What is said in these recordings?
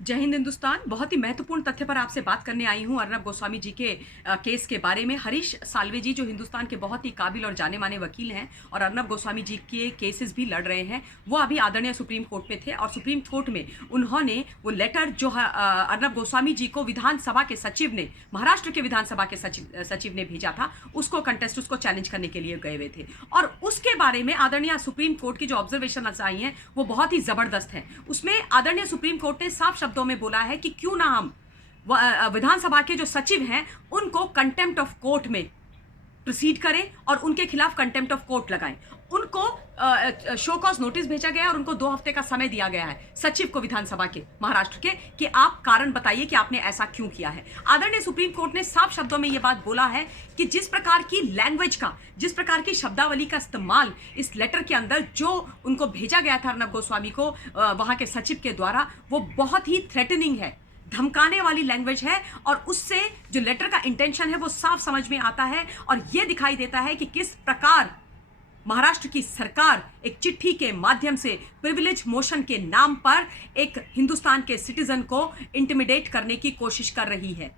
जय हिंद हिंदुस्तान। बहुत ही महत्वपूर्ण तथ्य पर आपसे बात करने आई हूं अर्नब गोस्वामी जी के केस के बारे में। हरीश साल्वे जी जो हिंदुस्तान के बहुत ही काबिल और जाने माने वकील हैं और अर्नब गोस्वामी जी के केसेस भी लड़ रहे हैं, वो अभी आदरणीय सुप्रीम कोर्ट में थे और सुप्रीम कोर्ट में उन्होंने वो लेटर जो अर्नब गोस्वामी जी को विधानसभा के सचिव ने, महाराष्ट्र के विधानसभा के सचिव ने भेजा था, उसको चैलेंज करने के लिए गए हुए थे। और उसके बारे में आदरणीय सुप्रीम कोर्ट की जो ऑब्जर्वेशन आई हैं वो बहुत ही जबरदस्त है। उसमें आदरणीय सुप्रीम कोर्ट ने साफ शब्दों में बोला है कि क्यों ना हम विधानसभा के जो सचिव हैं उनको कंटेम्प्ट ऑफ कोर्ट में प्रोसीड करें और उनके खिलाफ कंटेम्प्ट ऑफ कोर्ट लगाएं। उनको शो कॉज नोटिस भेजा गया और उनको 2 हफ्ते का समय दिया गया है सचिव को विधानसभा के महाराष्ट्र के कि आप कारण बताइए कि आपने ऐसा क्यों किया है। आदरणीय सुप्रीम कोर्ट ने साफ शब्दों में यह बात बोला है कि जिस प्रकार की लैंग्वेज का, जिस प्रकार की शब्दावली का इस्तेमाल इस लेटर के अंदर जो उनको भेजा गया था अर्नब गोस्वामी को वहां के सचिव के द्वारा, वो बहुत ही थ्रेटनिंग है, धमकाने वाली लैंग्वेज है। और उससे जो लेटर का इंटेंशन है वो साफ समझ में आता है और यह दिखाई देता है कि किस प्रकार महाराष्ट्र की सरकार एक चिट्ठी के माध्यम से प्रिविलेज मोशन के नाम पर एक हिंदुस्तान के सिटीजन को इंटिमिडेट करने की कोशिश कर रही है।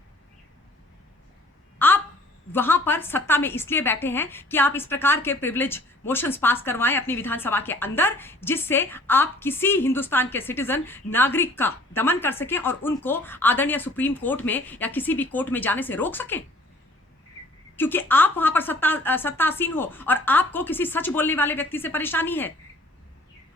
आप वहां पर सत्ता में इसलिए बैठे हैं कि आप इस प्रकार के प्रिविलेज मोशंस पास करवाएं अपनी विधानसभा के अंदर, जिससे आप किसी हिंदुस्तान के सिटीजन नागरिक का दमन कर सकें और उनको आदरणीय सुप्रीम कोर्ट में या किसी भी कोर्ट में जाने से रोक सकें, क्योंकि आप वहां पर सत्तासीन हो और आपको किसी सच बोलने वाले व्यक्ति से परेशानी है।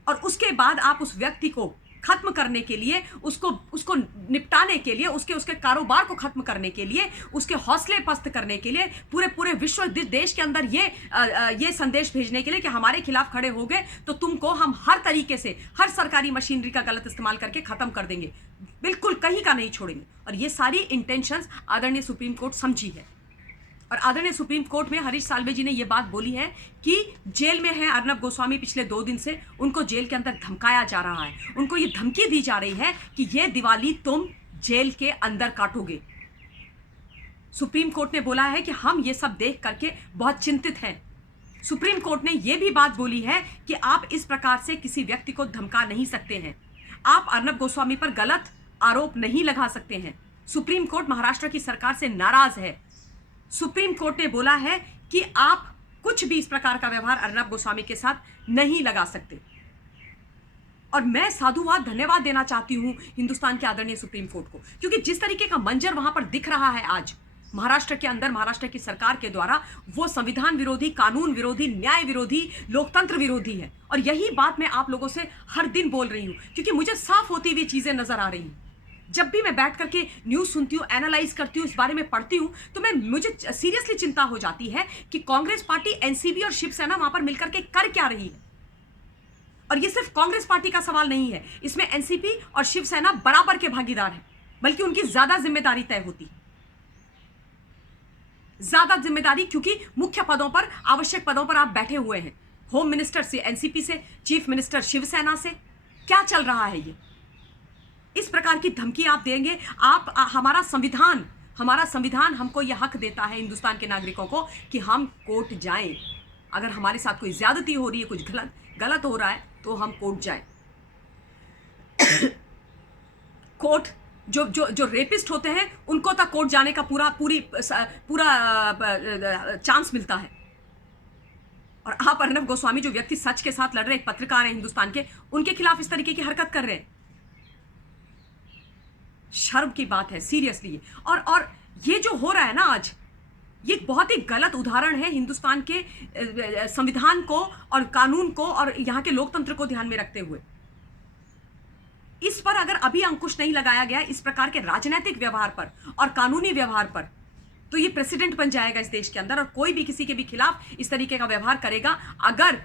और उसके बाद आप उस व्यक्ति को खत्म करने के लिए, उसको निपटाने के लिए, उसके कारोबार को खत्म करने के लिए, उसके हौसले पस्त करने के लिए, पूरे विश्व देश के अंदर ये संदेश भेजने के लिए कि हमारे खिलाफ खड़े हो गए तो तुमको हम हर तरीके से, हर सरकारी मशीनरी का गलत इस्तेमाल करके खत्म कर देंगे, बिल्कुल कहीं का नहीं छोड़ेंगे। और ये सारी इंटेंशंस आदरणीय सुप्रीम कोर्ट समझी है। और आदरणीय सुप्रीम कोर्ट में हरीश साल्वे जी ने यह बात बोली है कि जेल में है अर्नब गोस्वामी पिछले 2 दिन से, उनको जेल के अंदर धमकाया जा रहा है, उनको ये धमकी दी जा रही है कि ये दिवाली तुम जेल के अंदर काटोगे। सुप्रीम कोर्ट ने बोला है कि हम ये सब देख करके बहुत चिंतित हैं। सुप्रीम कोर्ट ने यह भी बात बोली है कि आप इस प्रकार से किसी व्यक्ति को धमका नहीं सकते हैं, आप अर्नब गोस्वामी पर गलत आरोप नहीं लगा सकते हैं। सुप्रीम कोर्ट महाराष्ट्र की सरकार से नाराज है। सुप्रीम कोर्ट ने बोला है कि आप कुछ भी इस प्रकार का व्यवहार अर्नब गोस्वामी के साथ नहीं लगा सकते। और मैं साधुवाद, धन्यवाद देना चाहती हूं हिंदुस्तान के आदरणीय सुप्रीम कोर्ट को, क्योंकि जिस तरीके का मंजर वहां पर दिख रहा है आज महाराष्ट्र के अंदर, महाराष्ट्र की सरकार के द्वारा, वो संविधान विरोधी, कानून विरोधी, न्याय विरोधी, लोकतंत्र विरोधी है। और यही बात मैं आप लोगों से हर दिन बोल रही हूं, क्योंकि मुझे साफ होती हुई चीजें नजर आ रही हैं। जब भी मैं बैठ करके न्यूज़ सुनती हूँ, एनालाइज करती हूँ, इस बारे में पढ़ती हूँ, तो मुझे सीरियसली चिंता हो जाती है कि कांग्रेस पार्टी, एनसीबी और शिवसेना वहां पर मिलकर के कर क्या रही है। और ये सिर्फ कांग्रेस पार्टी का सवाल नहीं है, इसमें एनसीपी और शिवसेना बराबर के भागीदार हैं, बल्कि उनकी ज्यादा जिम्मेदारी तय होती है, ज्यादा जिम्मेदारी, क्योंकि मुख्य पदों पर, आवश्यक पदों पर आप बैठे हुए हैं। होम मिनिस्टर से एनसीपी से, चीफ मिनिस्टर शिवसेना से, क्या चल रहा है ये? इस प्रकार की धमकी आप देंगे? आप हमारा संविधान हमको यह हक देता है हिंदुस्तान के नागरिकों को कि हम कोर्ट जाएं। अगर हमारे साथ कोई ज्यादती हो रही है, कुछ गलत हो रहा है, तो हम कोर्ट जाएं। कोर्ट, जो रेपिस्ट होते हैं उनको तक कोर्ट जाने का पूरा चांस मिलता है। और आप अर्नब गोस्वामी, जो व्यक्ति सच के साथ लड़ रहे, एक पत्रकार है हिंदुस्तान के, उनके खिलाफ इस तरीके की हरकत कर रहे हैं। शर्म की बात है, सीरियसली। और ये जो हो रहा है ना आज, ये बहुत ही गलत उदाहरण है हिंदुस्तान के संविधान को और कानून को और यहां के लोकतंत्र को ध्यान में रखते हुए। इस पर अगर अभी अंकुश नहीं लगाया गया, इस प्रकार के राजनीतिक व्यवहार पर और कानूनी व्यवहार पर, तो ये प्रेसिडेंट बन जाएगा इस देश के अंदर। और कोई भी किसी के भी खिलाफ इस तरीके का व्यवहार करेगा, अगर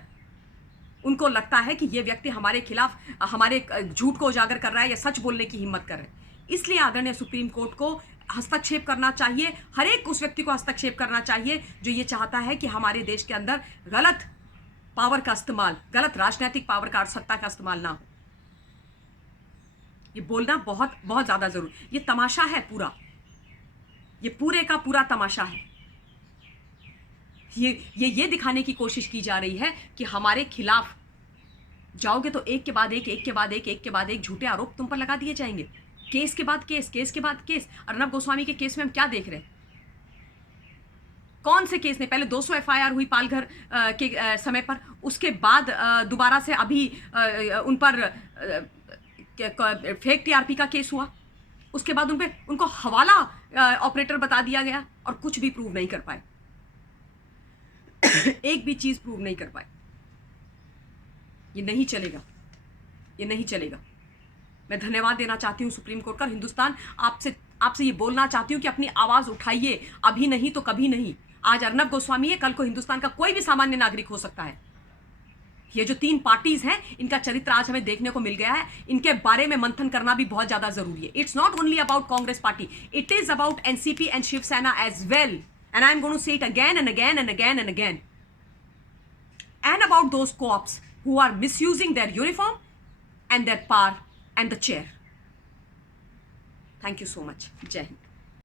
उनको लगता है कि ये व्यक्ति हमारे खिलाफ, हमारे झूठ को उजागर कर रहा है या सच बोलने की हिम्मत कर रहा है। इसलिए आदरणीय सुप्रीम कोर्ट को हस्तक्षेप करना चाहिए, हर एक उस व्यक्ति को हस्तक्षेप करना चाहिए जो ये चाहता है कि हमारे देश के अंदर गलत पावर का इस्तेमाल, गलत राजनीतिक पावर का और सत्ता का इस्तेमाल ना हो। ये बोलना बहुत बहुत ज्यादा जरूरी। ये तमाशा है पूरा, ये पूरे का पूरा तमाशा है। ये दिखाने की कोशिश की जा रही है कि हमारे खिलाफ जाओगे तो एक के बाद एक, एक के बाद एक, एक के बाद एक झूठे आरोप तुम पर लगा दिए जाएंगे। केस के बाद केस, केस के बाद केस। अर्नब गोस्वामी के केस में हम क्या देख रहे हैं? कौन से केस ने? पहले 200 एफआईआर हुई पालघर के समय पर, उसके बाद दोबारा से अभी उन पर फेक टीआरपी का केस हुआ, उसके बाद उनको हवाला ऑपरेटर बता दिया गया और कुछ भी प्रूव नहीं कर पाए। एक भी चीज प्रूव नहीं कर पाए। ये नहीं चलेगा, ये नहीं चलेगा। मैं धन्यवाद देना चाहती हूं सुप्रीम कोर्ट का। हिंदुस्तान आपसे ये बोलना चाहती हूं कि अपनी आवाज उठाइए, अभी नहीं तो कभी नहीं। आज अर्नब गोस्वामी है, कल को हिंदुस्तान का कोई भी सामान्य नागरिक हो सकता है। ये जो 3 पार्टीज हैं, इनका चरित्र आज हमें देखने को मिल गया है। इनके बारे में मंथन करना भी बहुत ज्यादा जरूरी है। It's not only about Congress party, it is about NCP and Shiv Sena as well, and I am going to say it again and again and again and again, and about those co-ops who are misusing their uniform and their power and the chair. Thank you so much. Jai Hind.